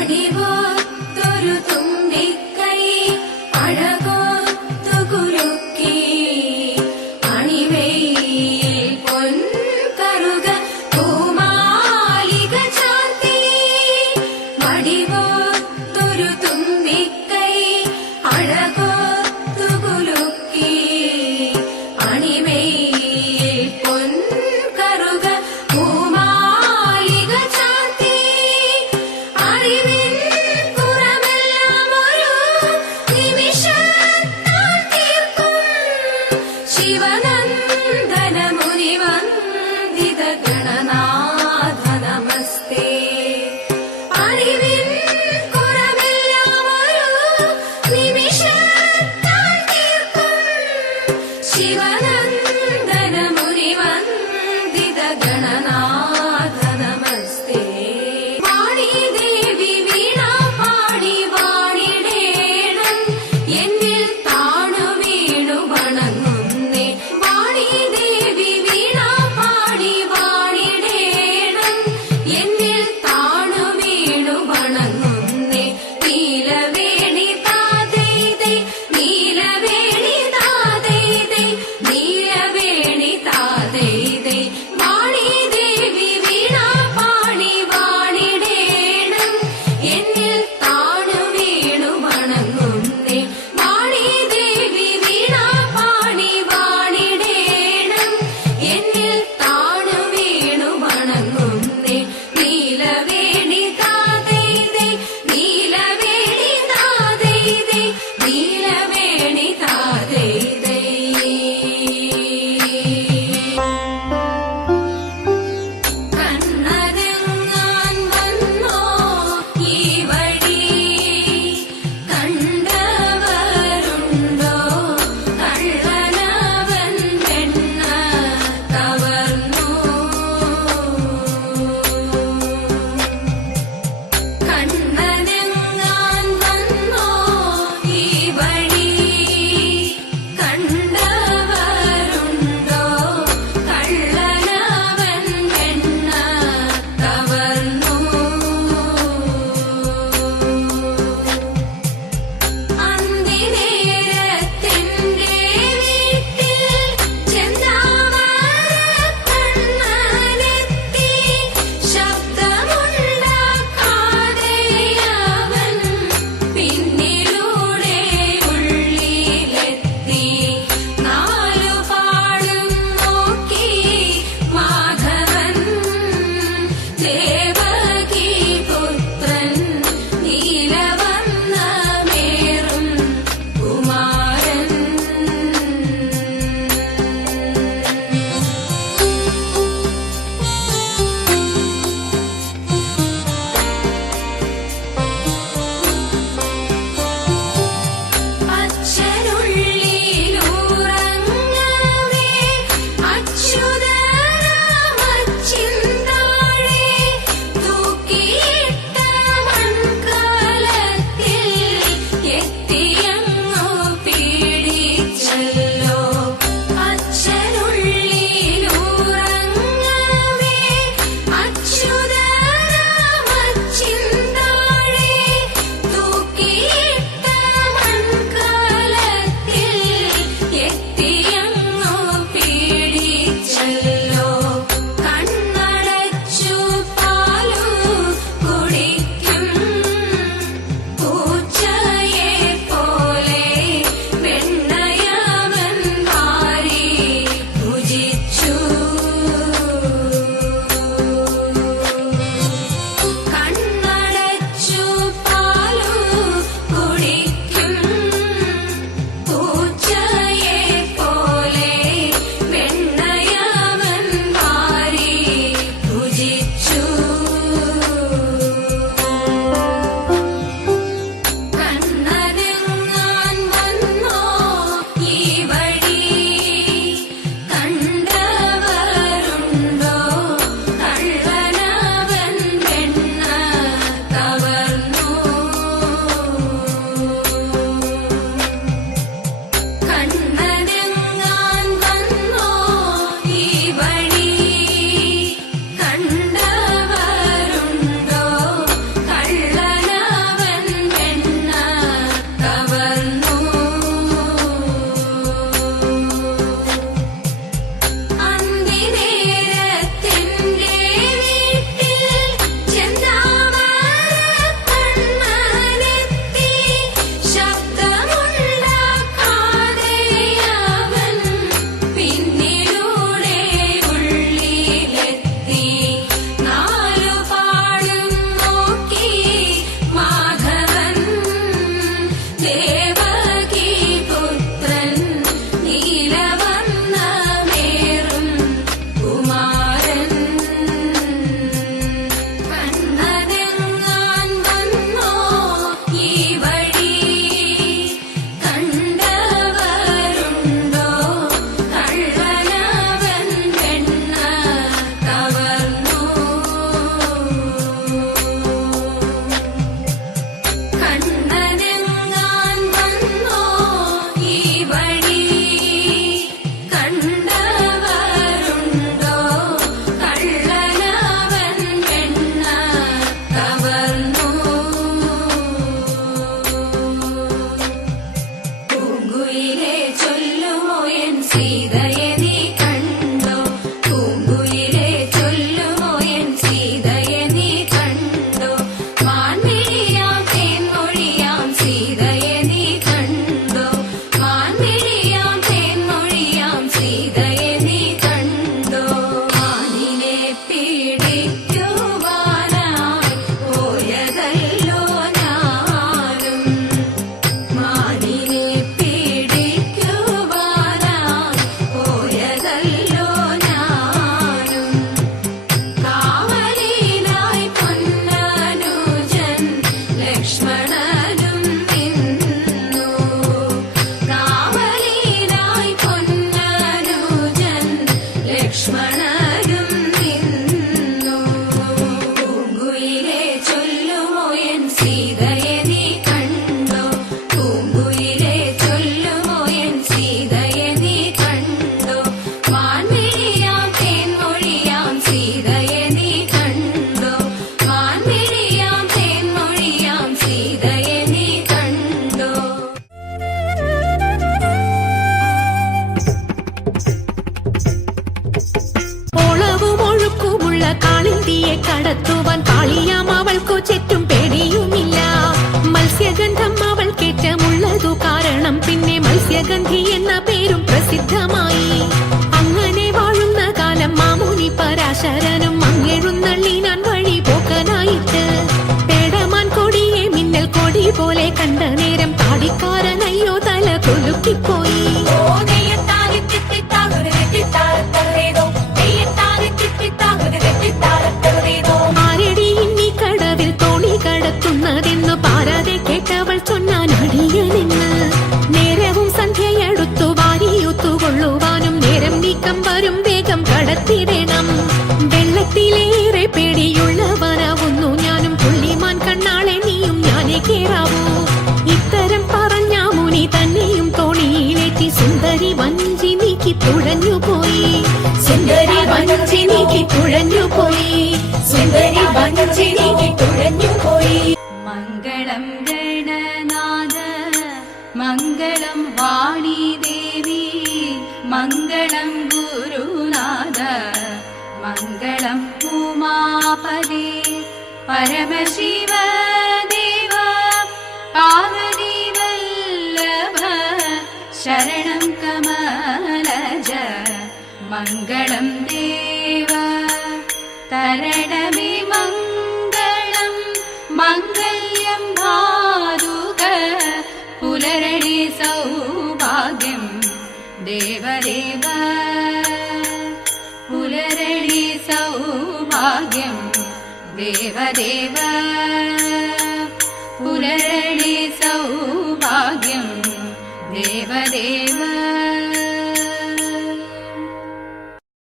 മടിവോത്തൊരു തുമ്പിക്കൈ അഴകോത്തുകുലുക്കി അണിമയിൽ പൊൻകറുക പൂമാലിക ചാർത്തി മടിവോത്തൊരു തുമ്പിക്കൈ അഴകോത്തുകുലുക്കി അണിമയിൽ പൊൻകറുക പൂമാലിക ചാർത്തി അറിവിൻ പുറമെല്ലാം മണലും നിന്നു. പൂങ്കുയിലെ ചൊല്ലുമോ എൻ സീതയെ നീ കണ്ടോ? പൂങ്കുയിലെ ചൊല്ലുമോ എൻ സീതയെ നീ കണ്ടോ? മാൻമിഴിയാം തേൻമൊഴിയാം സീതയെ നീ കണ്ടോ? മാൻമിഴിയാം തേൻമൊഴിയാം സീതയെ നീ കണ്ടോ? ഓളവും ഒഴുക്കുമുള്ള കാളിന്തിയെ കടത്തുവാൻ കാളിയാം അവൾക്കു ചുറ്റും പേടിയുമില്ല. മത്സ്യഗന്ധം അവൾ കേറ്റമുള്ളതു കാരണം പിന്നെ മത്സ്യഗന്ധി എന്ന പേരും പ്രസിദ്ധമായി. അങ്ങനെ വാഴുന്ന കാലം മാമുനി പരാശരനും മങ്ങെഴുന്നള്ളിനാൻ വഴി പോക്കനായിട്ട്. പേടമാൻ കൊടിയെ മിന്നൽ കൊടി പോലെ കണ്ട നേരം താടിക്കാരനയ്യോ തല കൊലുക്കിപ്പോയി. ആരടി ഇന്നീ കടവിൽ തോണി കടത്തുന്നതെന്ന് പാരാതെ കേട്ടവൾ ചൊന്നാൻ അടിയനെന്ന്. നേരവും സന്ധ്യയെടുത്തു വാരിയൂത്തുകൊള്ളുവാനും നേരം നീക്കം വരും വേഗം കടത്തിടണം. വെള്ളത്തിലേറെ പേടിയുള്ളവനാവുന്നു ഞാനും പുള്ളിമാൻ കണ്ണാളെ നീയും ഞാനേ കേറാവൂ. ഇത്തരം പറഞ്ഞ മുനി തന്നെയും തോണിയിലേറ്റി സുന്ദരി വഞ്ചി നീക്കി തുഴഞ്ഞുപോയി. സുന്ദരി വഞ്ചി നീക്കി തുഴഞ്ഞുപോയി. സുന്ദരി വഞ്ചി നീക്കി തുഴഞ്ഞുപോയി. മംഗളം ഗണനാഥ മംഗളം വാണി ദേവി മംഗളം ഗുരുനാഥ മംഗളം ഉമാപദേ പരമശിവ ദേവ പാർവതി വല്ലഭ ശരണം കമലജ മംഗളം ദേവ തരണമേ മംഗളം മംഗല്യം ഭാതുക പുലരണി സൗഭാഗ്യം ദേവദേവ പുലരണി സൗഭാഗ്യം ദേവദേവ